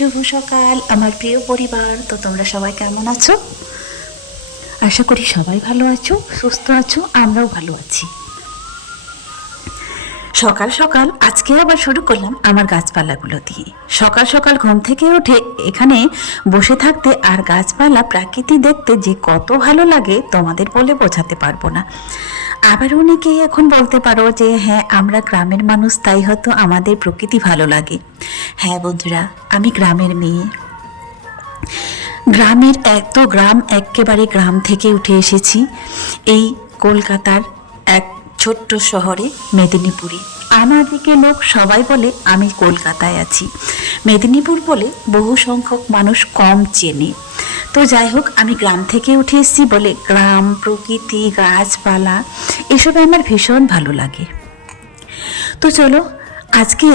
শুভ সকাল, আমার প্রিয় পরিবার। তো তোমরা সবাই কেমন আছো? আশা করি সবাই ভালো আছো, সুস্থ আছো, আমরাও ভালো আছি। সকাল সকাল আজকে আবার শুরু করলাম আমার গাছপালাগুলো দিয়ে। সকাল সকাল ঘুম থেকে উঠে এখানে বসে থাকতে আর গাছপালা প্রাকৃতি দেখতে যে কত ভালো লাগে তোমাদের বলে বোঝাতে পারব না। আবার অনেকেই এখন বলতে পারো যে হ্যাঁ আমরা গ্রামের মানুষ, তাই হয়তো আমাদের প্রকৃতি ভালো লাগে। হ্যাঁ বন্ধুরা, আমি গ্রামের মেয়ে। গ্রামের এত গ্রাম একেবারে গ্রাম থেকে উঠে এসেছি এই কলকাতার এক ছোট্ট শহরে, মেদিনীপুরে। আমার দিকে লোক সবাই বলে, আমি কলকাতায় আছি। মেদিনীপুর বলে বহু সংখ্যক মানুষ কম চেনে। তো যাই হোক, আমি গ্রাম থেকে উঠে এসেছি বলে গ্রাম, প্রকৃতি, গাছপালা, এসবে আমার ভীষণ ভালো লাগে। তো চলো, আজকে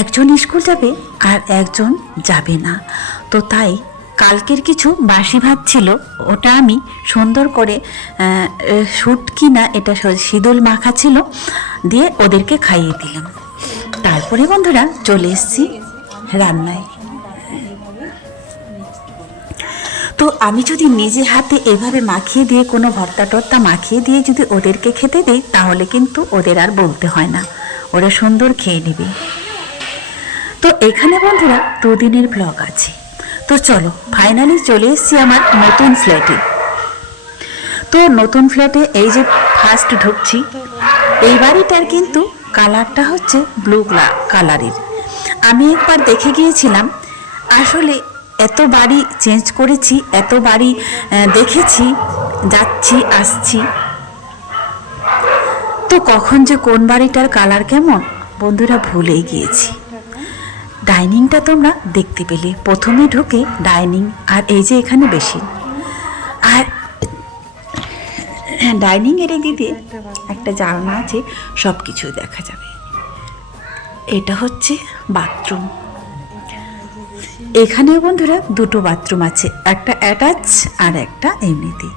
একজন স্কুল যাবে আর একজন যাবে না। তো তাই কালকের কিছু বাসি ভাত ছিল, ওটা আমি সুন্দর করে শুটকি না, এটা সিদুল মাখা ছিল, দিয়ে ওদেরকে খাইয়ে দিলাম। তারপরে বন্ধুরা চলে এসেছি রান্নায়। তো আমি যদি নিজে হাতে এভাবে মাখিয়ে দিয়ে কোনো ভর্তা টর্তা মাখিয়ে দিয়ে যদি ওদেরকে খেতে দিই, তাহলে কিন্তু ওদের আর বলতে হয় না। ওরা সুন্দর খেয়ে নেবে। তো এখানে বন্ধুরা দুদিনের ব্লগ আছে। তো চলো ফাইনালি চলে এসেছি আমার নতুন ফ্ল্যাটে তো নতুন ফ্ল্যাটে এই যে ফার্স্ট ঢুকছি, এই বাড়িটার কিন্তু কালারটা হচ্ছে ব্লু কালারের আমি একবার দেখে গিয়েছিলাম, আসলে এত বাড়ি চেঞ্জ করেছি, এত বাড়ি দেখেছি, যাচ্ছি, আসছি। তো কখন যে কোন বাড়িটার কালার কেমন, বন্ধুরা ভুলেই গিয়েছি। ডাইনিংটা তোমরা দেখতে পেলে। প্রথমে ঢুকে ডাইনিং আর এই যে এখানে বেশি। আর ডাইনিং এর দিকে একটা জানলা আছে সব কিছু দেখা যাবে। এটা হচ্ছে বাথরুম এখানেও বন্ধুরা দুটো বাথরুম আছে, একটা অ্যাটাচ আর একটা এমনিতে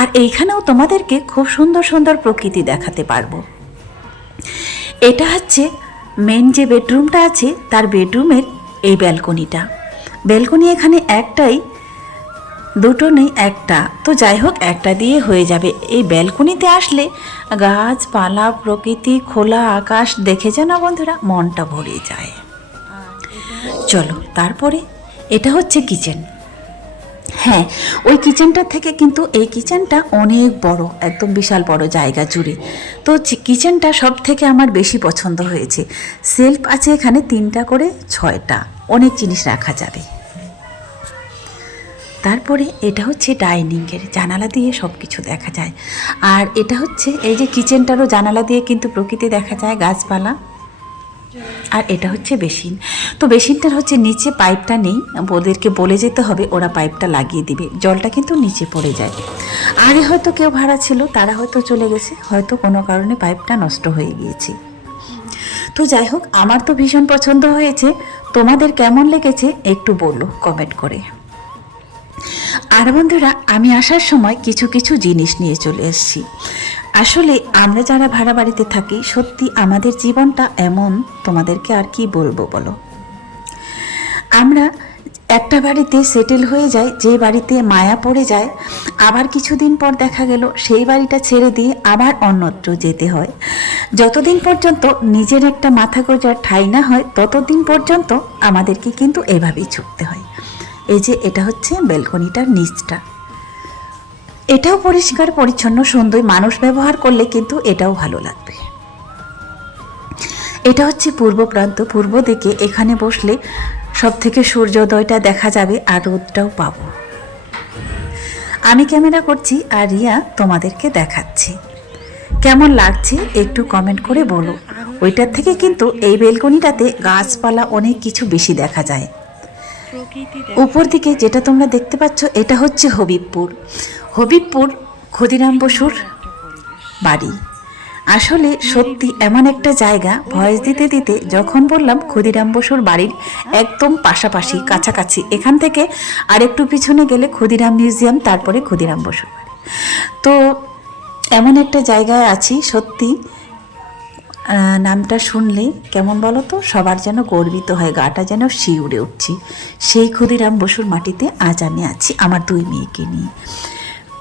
আর এইখানেও তোমাদেরকে খুব সুন্দর সুন্দর প্রকৃতি দেখাতে পারব। এটা হচ্ছে মেন যে বেডরুমটা আছে, তার বেডরুমের এই ব্যালকনিটা। ব্যালকনি এখানে একটাই, দুটো নেই, একটা। তো যাই হোক, একটা দিয়ে হয়ে যাবে। এই ব্যালকনিতে আসলে গাছপালা, প্রকৃতি, খোলা আকাশ, দেখে যেন বন্ধুরা মনটা ভরে যায়। চলো, তারপরে? এটা হচ্ছে কিচেন। হ্যাঁ ওই কিচেনটা থেকে কিন্তু এই কিচেনটা অনেক বড়, একদম বিশাল বড় জায়গা জুড়ে। তো কিচেনটা সব থেকে আমার বেশি পছন্দ হয়েছে। সেলফ আছে এখানে তিনটা করে, ছয়টা। অনেক জিনিস রাখা যাবে। তারপরে এটা হচ্ছে ডাইনিংয়ের, জানালা দিয়ে সব কিছু দেখা যায়। আর এটা হচ্ছে এই যে কিচেনটারও জানালা দিয়ে কিন্তু প্রকৃতি দেখা যায়, গাছপালা। আর এটা হচ্ছে বেসিন। তো বেসিনটার হচ্ছে নিচে পাইপটা নেই, ওদেরকে বলে যেতে হবে, ওরা পাইপটা লাগিয়ে দিবে। জলটা কিন্তু নিচে পড়ে যায়। আগে হয়তো কেউ ভাড়া ছিল, তারা হয়তো চলে গেছে, হয়তো কোনো কারণে পাইপটা নষ্ট হয়ে গিয়েছে। তো যাই হোক, আমার তো ভীষণ পছন্দ হয়েছে। তোমাদের কেমন লেগেছে একটু বলো কমেন্ট করে। আর বন্ধুরা, আমি আসার সময় কিছু কিছু জিনিস নিয়ে চলে এসেছি। আসলে আমরা যারা ভাড়া বাড়িতে থাকি, সত্যি আমাদের জীবনটা এমন, তোমাদেরকে আর কি বলব বলো? আমরা একটা বাড়িতে সেটেল হয়ে যায় যে বাড়িতে মায়া পড়ে যায়, আবার কিছুদিন পর দেখা গেল সেই বাড়িটা ছেড়ে দিয়ে আবার অন্যত্র যেতে হয়। যতদিন পর্যন্ত নিজের একটা মাথা গোজার ঠাই না হয়, ততদিন পর্যন্ত আমাদেরকে কিন্তু এভাবেই ছুটতে হয়। এই যে, এটা হচ্ছে বেলকনিটার নিচটা। এটাও পরিষ্কার পরিচ্ছন্ন সুন্দর মানুষ ব্যবহার করলে কিন্তু এটাও ভালো লাগবে। এটা হচ্ছে পূর্ব প্রান্ত। পূর্ব দিকে এখানে বসলে সব থেকে সূর্যোদয়টা দেখা যাবে আর রোদটাও পাবো। আমি ক্যামেরা করছি আর রিয়া তোমাদেরকে দেখাচ্ছি। কেমন লাগছে একটু কমেন্ট করে বলো। ওইটার থেকে কিন্তু এই বেলকনিটাতে গাছপালা অনেক কিছু বেশি দেখা যায়। উপর দিকে যেটা তোমরা দেখতে পাচ্ছ এটা হচ্ছে হবিবপুর। হবিবপুর ক্ষুদিরাম বসুর বাড়ি। আসলে সত্যি এমন একটা জায়গা ভয়েস দিতে দিতে যখন বললাম ক্ষুদিরাম বসুর বাড়ির একদম পাশাপাশি, কাছাকাছি, এখান থেকে আরেকটু পিছনে গেলে ক্ষুদিরাম মিউজিয়াম, তারপরে ক্ষুদিরাম বসুর তো এমন একটা জায়গায় আছি, সত্যি নামটা শুনলে কেমন বলো তো, সবার যেন গর্বিত হয়, গাটা যেন শিউড়ে উঠছি। সেই ক্ষুদিরাম বসুর মাটিতে আজ আমি আছি, আমার দুই মেয়েকে নিয়ে।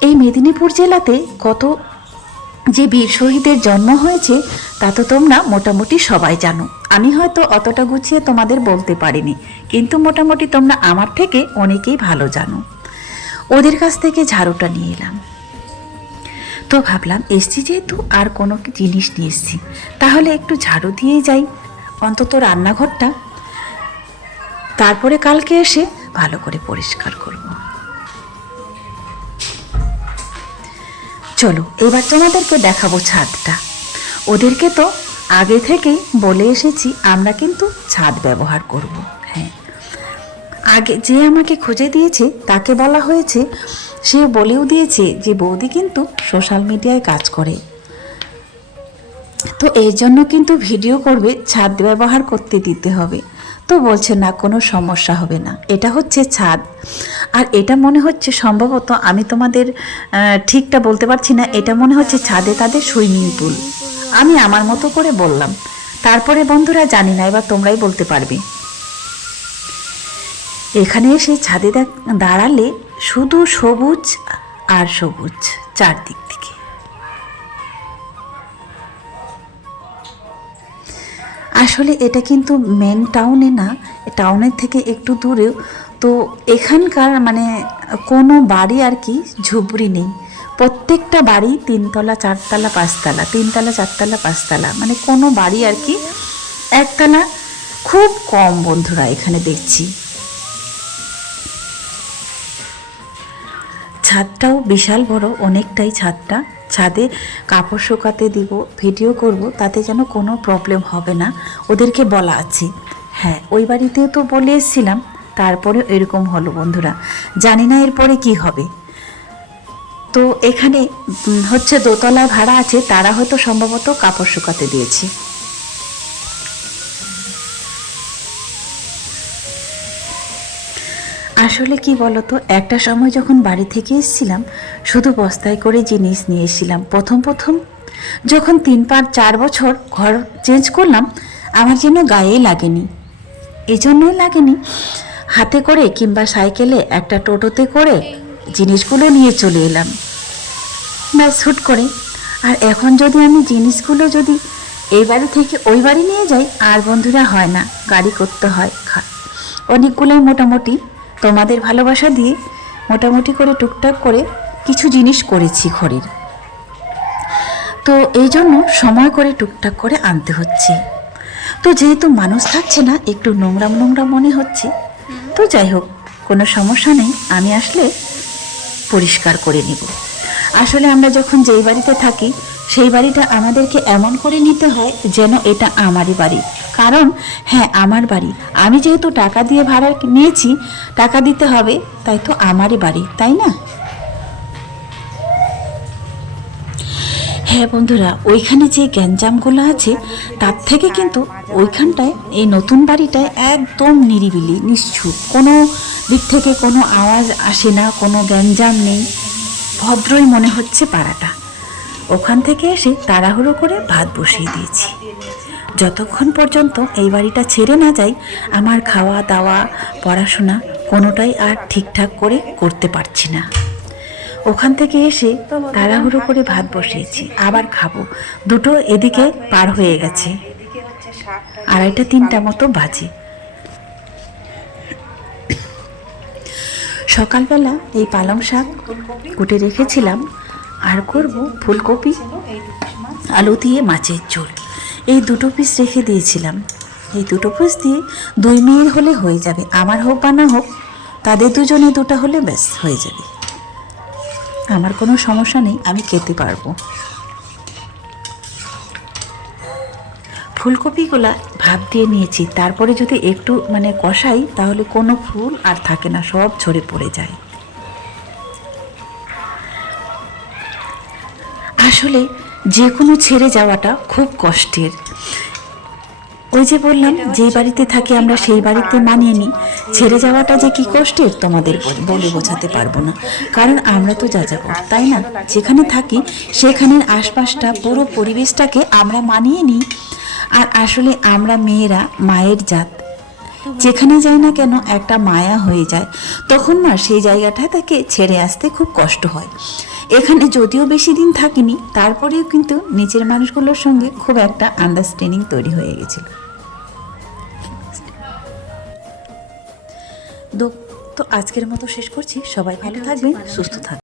এই মেদিনীপুর জেলাতে কত যে বীর শহীদের জন্ম হয়েছে, তা তো তোমরা মোটামুটি সবাই জানো। আমি হয়তো অতটা গুছিয়ে তোমাদের বলতে পারিনি, কিন্তু মোটামুটি তোমরা আমার থেকে অনেকেই ভালো জানো। ওদের কাছ থেকে ঝাড়ুটা নিয়ে এলাম। তো ভাবলাম, এসছি যেহেতু আর কোনো জিনিস নিয়ে এসছি, তাহলে একটু ঝাড়ু দিয়ে যাই। অন্তত রান্নাঘরটা, তারপরে কালকে এসে ভালো করে পরিষ্কার করব। চলো, এবার তোমাদেরকে দেখাবো ছাদটা। ওদেরকে তো আগে থেকেই বলে এসেছি, আমরা কিন্তু ছাদ ব্যবহার করব। হ্যাঁ। আগে যে আমাকে খুঁজে দিয়েছে, তাকে বলা হয়েছে, সে বলেও দিয়েছে যে, বৌদি কিন্তু সোশ্যাল মিডিয়ায় কাজ করে। তো এই জন্য কিন্তু ভিডিও করবে, ছাদ ব্যবহার করতে দিতে হবে। তো বলছে, না, কোনো সমস্যা হবে না। এটা হচ্ছে ছাদ। আর এটা মনে হচ্ছে সম্ভবত আমি তোমাদের ঠিকটা বলতে পারছি না, এটা মনে হচ্ছে ছাদে তাদের সুইমিং পুল। আমি আমার মতো করে বললাম। তারপরে বন্ধুরা, জানি না, এবার তোমরাই বলতে পারবে। এখানে এসে ছাদে দাঁড়ালে শুধু সবুজ আর সবুজ চারদিক থেকে। আসলে এটা কিন্তু মেন টাউনে না টাউনের থেকে একটু দূরেও। তো এখানকার মানে কোনো বাড়ি আর কি ঝুপড়ি নেই। প্রত্যেকটা বাড়ি তিনতলা, চারতলা, পাঁচতলা, তিনতলা, চারতলা, পাঁচতলা। মানে কোনো বাড়ি আর কি একতলা। খুব কম বন্ধুরা এখানে দেখছি। ছাদটাও বিশাল বড়, অনেকটাই ছাদটা। ছাদে কাপড় শুকাতে দিব, ভিডিও করব, তাতে যেন কোনো প্রবলেম হবে না। ওদেরকে বলা আছে। হ্যাঁ ওই বাড়িতেও তো বলে এসেছিলাম তারপরে এরকম হলো বন্ধুরা। জানি না এরপরে কি হবে। তো এখানে হচ্ছে দোতলা ভাড়া আছে, তারা হয়তো সম্ভবত কাপড় শুকাতে দিয়েছে। আসলে কি বলতো, একটা সময় যখন বাড়ি থেকে এসেছিলাম, শুধু বস্তায় করে জিনিস নিয়ে এসেছিলাম। প্রথম প্রথম যখন তিন পাঁচ চার বছর ঘর চেঞ্জ করলাম, আমার যেন গায়ে লাগেনি। এই জন্যই লাগেনি। হাতে করে কিংবা সাইকেলে একটা টোটোতে করে জিনিসগুলো নিয়ে চলে এলাম। ব্যাস, হুট করে। আর এখন যদি আমি জিনিসগুলো যদি এই বাড়ি থেকে ওই বাড়ি নিয়ে যাই, আর বন্ধুরা হয় না, গাড়ি করতে হয়। অনেকগুলোই মোটামুটি তোমাদের ভালোবাসা দিয়ে মোটামুটি করে টুকটাক করে কিছু জিনিস করেছি ঘরের তো এই জন্য সময় করে টুকটাক করে আনতে হচ্ছে। তো যেহেতু মানুষ থাকছে না, একটু নোংরা নোংরা মনে হচ্ছে। তো যাই হোক, কোনো সমস্যা নেই, আমি আসলে পরিষ্কার করে নিব। আসলে আমরা যখন যেই বাড়িতে থাকি, সেই বাড়িটা আমাদেরকে এমন করে নিতে হয় যেন এটা আমারই বাড়ি। কারণ হ্যাঁ আমার বাড়ি। আমি যেহেতু টাকা দিয়ে ভাড়া নিয়েছি, টাকা দিতে হবে, তাই তো আমারই বাড়ি, তাই না? হ্যাঁ বন্ধুরা, ওইখানে যে গ্যাঞ্জামগুলো আছে, তার থেকে কিন্তু ওইখানটায়, এই নতুন বাড়িটায় একদম নিরিবিলি, নিশ্চুপ। কোনো দিক থেকে কোনো আওয়াজ আসে না, কোনো গ্যাঞ্জাম নেই। ভদ্রই মনে হচ্ছে পাড়াটা। ওখান থেকে এসে তাড়াহুড়ো করে ভাত বসিয়ে দিয়েছি। যতক্ষণ পর্যন্ত এই বাড়িটা ছেড়ে না যাই, আমার খাওয়া, দাওয়া, পড়াশোনা কোনোটাই আর ঠিকঠাক করে করতে পারছি না। ওখান থেকে এসে তাড়াহুড়ো করে ভাত বসিয়েছি, আবার খাব। দুটো এদিকে পার হয়ে গেছে। আড়াইটা, তিনটা মতো বাজে। সকালবেলা এই পালং শাক কুটে রেখেছিলাম। আর করব ফুলকপি, আলু দিয়ে মাছের ঝোল। এই দুটো পিস রেখে দিয়েছিলাম। এই দুটো পিস দিয়ে দুই মেয়ের হলে হয়ে যাবে। আমার হোক বা না হোক, তাদের দুজনে দুটো হলে ব্যাস, হয়ে যাবে। আমার কোনো সমস্যা নেই, আমি খেতে পারব। ফুলকপিগুলা ভাত দিয়ে নিয়েছি। তারপরে যদি একটু মানে কষাই, তাহলে কোনো ফুল আর থাকে না, সব ঝরে পড়ে যায়। আসলে যে কোনো ছেড়ে যাওয়াটা খুব কষ্টের। ওই যে বললাম যেই বাড়িতে থাকি আমরা সেই বাড়িতে মানিয়ে নিই। ছেড়ে যাওয়াটা যে কি কষ্টের তোমাদের বলে বোঝাতে পারব না। কারণ আমরা তো যা যাব তাই না? যেখানে থাকি, সেখানের আশপাশটা, পুরো পরিবেশটাকে আমরা মানিয়ে নিই। আর আসলে আমরা মেয়েরা মায়ের জাত। যেখানে যায় না কেন একটা মায়া হয়ে যায়। তখন না সেই জায়গাটা তাকে ছেড়ে আসতে খুব কষ্ট হয়। এখানে যদিও বেশি দিন থাকিনি, তারপরেও কিন্তু নিচের মানুষগুলোর সঙ্গে খুব একটা আন্ডারস্ট্যান্ডিং তৈরি হয়ে গেছিল। তো আজকের মতো শেষ করছি। সবাই ভালো থাকবেন, সুস্থ থাকবেন।